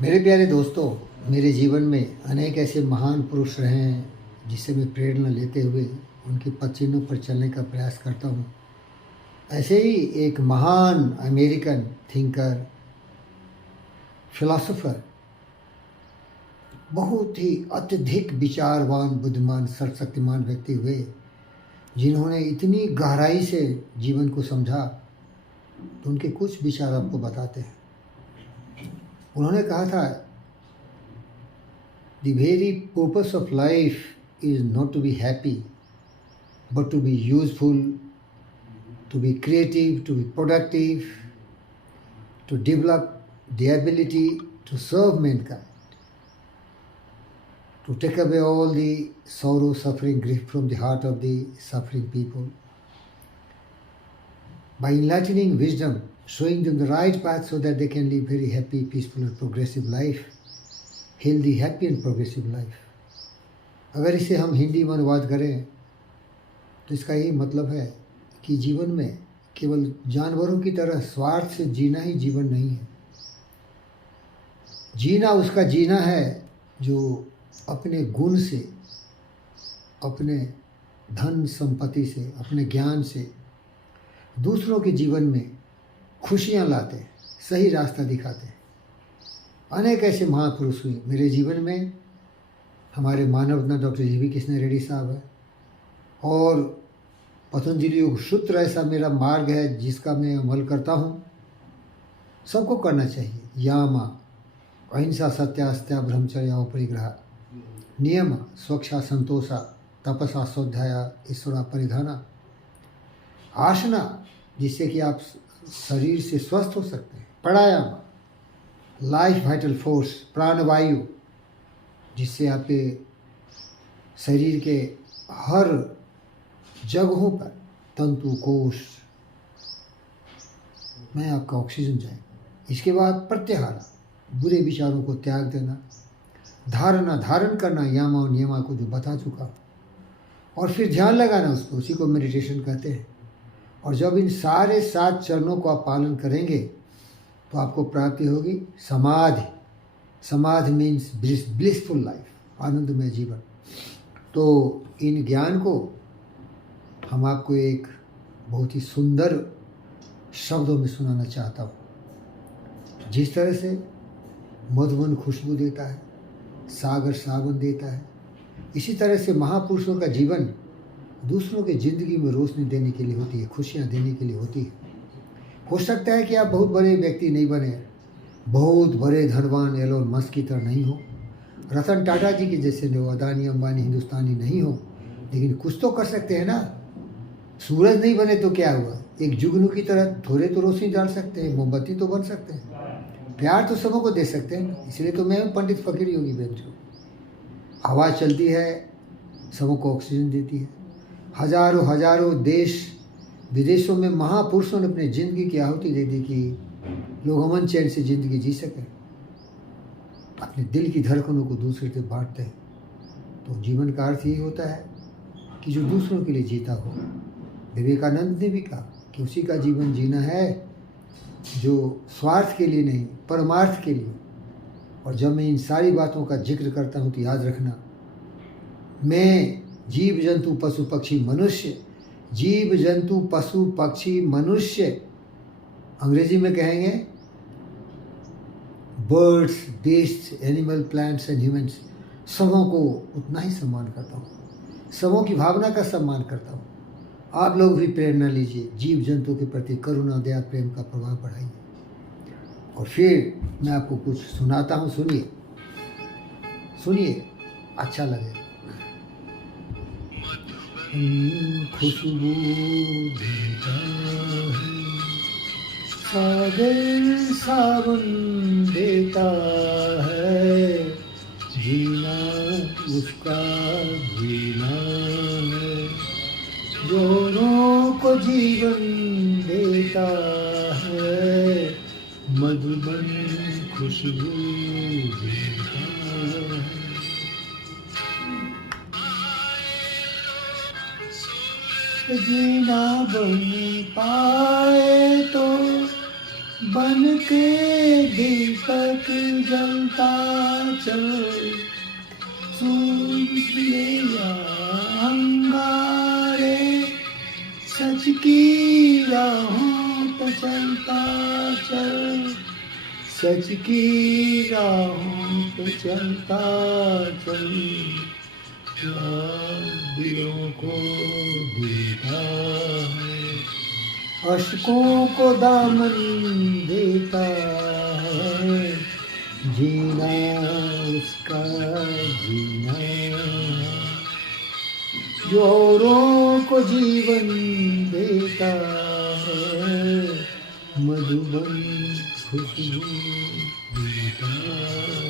मेरे प्यारे दोस्तों, मेरे जीवन में अनेक ऐसे महान पुरुष रहे हैं जिससे मैं प्रेरणा लेते हुए उनके पद चिन्हों पर चलने का प्रयास करता हूँ। ऐसे ही एक महान अमेरिकन थिंकर, फिलोसोफर, बहुत ही अत्यधिक विचारवान, बुद्धिमान, सर्वशक्तिमान व्यक्ति हुए जिन्होंने इतनी गहराई से जीवन को समझा। तो उनके कुछ विचार आपको बताते हैं। उन्होंने कहा था, The very purpose of life is not to be happy, but to be useful, to be creative, to be productive, to develop the ability to serve mankind, to take away all the sorrow, suffering, grief from the heart of the suffering people. By enlightening wisdom, showing them the right path so that they can live very happy, peaceful and progressive life. Healthy, happy and progressive life. अगर इसे हम हिंदी में अनुवाद करें तो इसका यही मतलब है कि जीवन में केवल जानवरों की तरह स्वार्थ से जीना ही जीवन नहीं है। जीना उसका जीना है जो अपने गुण से, अपने धन संपत्ति से, अपने ज्ञान से दूसरों के जीवन में खुशियाँ लाते, सही रास्ता दिखाते हैं। अनेक ऐसे महापुरुष हुए मेरे जीवन में। हमारे मानवरत्न doctor G V Krishna Reddy साहब है, और पतंजलि योग सूत्र ऐसा मेरा मार्ग है जिसका मैं अमल करता हूँ। सबको करना चाहिए। यामा अहिंसा, सत्यास्त्या, ब्रह्मचर्य, परिग्रह, नियम, स्वच्छा, संतोषा, तपसा, स्वाध्याय, ईश्वरा, परिधाना, आसना जिससे कि आप शरीर से स्वस्थ हो सकते हैं, प्राणायाम, लाइफ वाइटल फोर्स, प्राणवायु जिससे आपके शरीर के हर जगहों पर तंतु कोश में आपका ऑक्सीजन जाए। इसके बाद प्रत्याहार, बुरे विचारों को त्याग देना, धारणा, धारण करना यामा और नियमा को जो बता चुका, और फिर ध्यान लगाना उसको, उसी को मेडिटेशन कहते हैं। और जब इन सारे 7 चरणों को आप पालन करेंगे तो आपको प्राप्ति होगी समाधि। समाधि मीन्स ब्लिसफुल लाइफ, आनंदमय जीवन। तो इन ज्ञान को हम आपको एक बहुत ही सुंदर शब्दों में सुनाना चाहता हूँ। जिस तरह से मधुवन खुशबू देता है, सागर सावन देता है, इसी तरह से महापुरुषों का जीवन दूसरों के ज़िंदगी में रोशनी देने के लिए होती है, खुशियाँ देने के लिए होती है। हो सकता है कि आप बहुत बड़े व्यक्ति नहीं बने, बहुत बड़े धनवान एलोन मस्क की तरह नहीं हो, रतन टाटा जी के जैसे नहीं हो, अदानी अंबानी हिंदुस्तानी नहीं हो, लेकिन कुछ तो कर सकते हैं ना। सूरज नहीं बने तो क्या हुआ, एक जुगनू की तरह थोड़े तो रोशनी डाल सकते हैं, मोमबत्ती तो बन सकते हैं, प्यार तो सबों को दे सकते हैं। इसलिए तो मैं पंडित फकीर योगी बेंचो। हवा चलती है, सबों को ऑक्सीजन देती है। हजारों हजारों देश विदेशों में महापुरुषों ने अपनी ज़िंदगी की आहुति दे दी कि लोग अमन चैन से ज़िंदगी जी सकें, अपने दिल की धड़कनों को दूसरे से बांटते हैं। तो जीवन का अर्थ यही होता है कि जो दूसरों के लिए जीता हो। विवेकानंद ने भी कहा कि उसी का जीवन जीना है जो स्वार्थ के लिए नहीं, परमार्थ के लिए। और जब मैं इन सारी बातों का जिक्र करता हूँ तो याद रखना, मैं जीव जंतु पशु पक्षी मनुष्य, जीव जंतु पशु पक्षी मनुष्य, अंग्रेजी में कहेंगे birds, beasts, animal, plants and humans, सबों को उतना ही सम्मान करता हूँ, सबों की भावना का सम्मान करता हूँ। आप लोग भी प्रेरणा लीजिए, जीव जंतु के प्रति करुणा, दया, प्रेम का प्रभाव बढ़ाइए। और फिर मैं आपको कुछ सुनाता हूँ, सुनिए सुनिए, अच्छा लगेगा। खुशबू देता है, सागर सावन देता है, जीना उसका जीना है, दोनों को जीवन देता है, मधुबन खुशबू देता है। जीना बन पाए तो बन के दीपक जलता चल, सूर्य या अंगारे, सच की राहों पे चलता चल, सच की राहों पे चलता चल, प्यार दिलों को देता है, अश्कों को दामन देता है, जीना उसका जीना, जो औरों को जीवन देता है, मधुबन खुशबू देता है।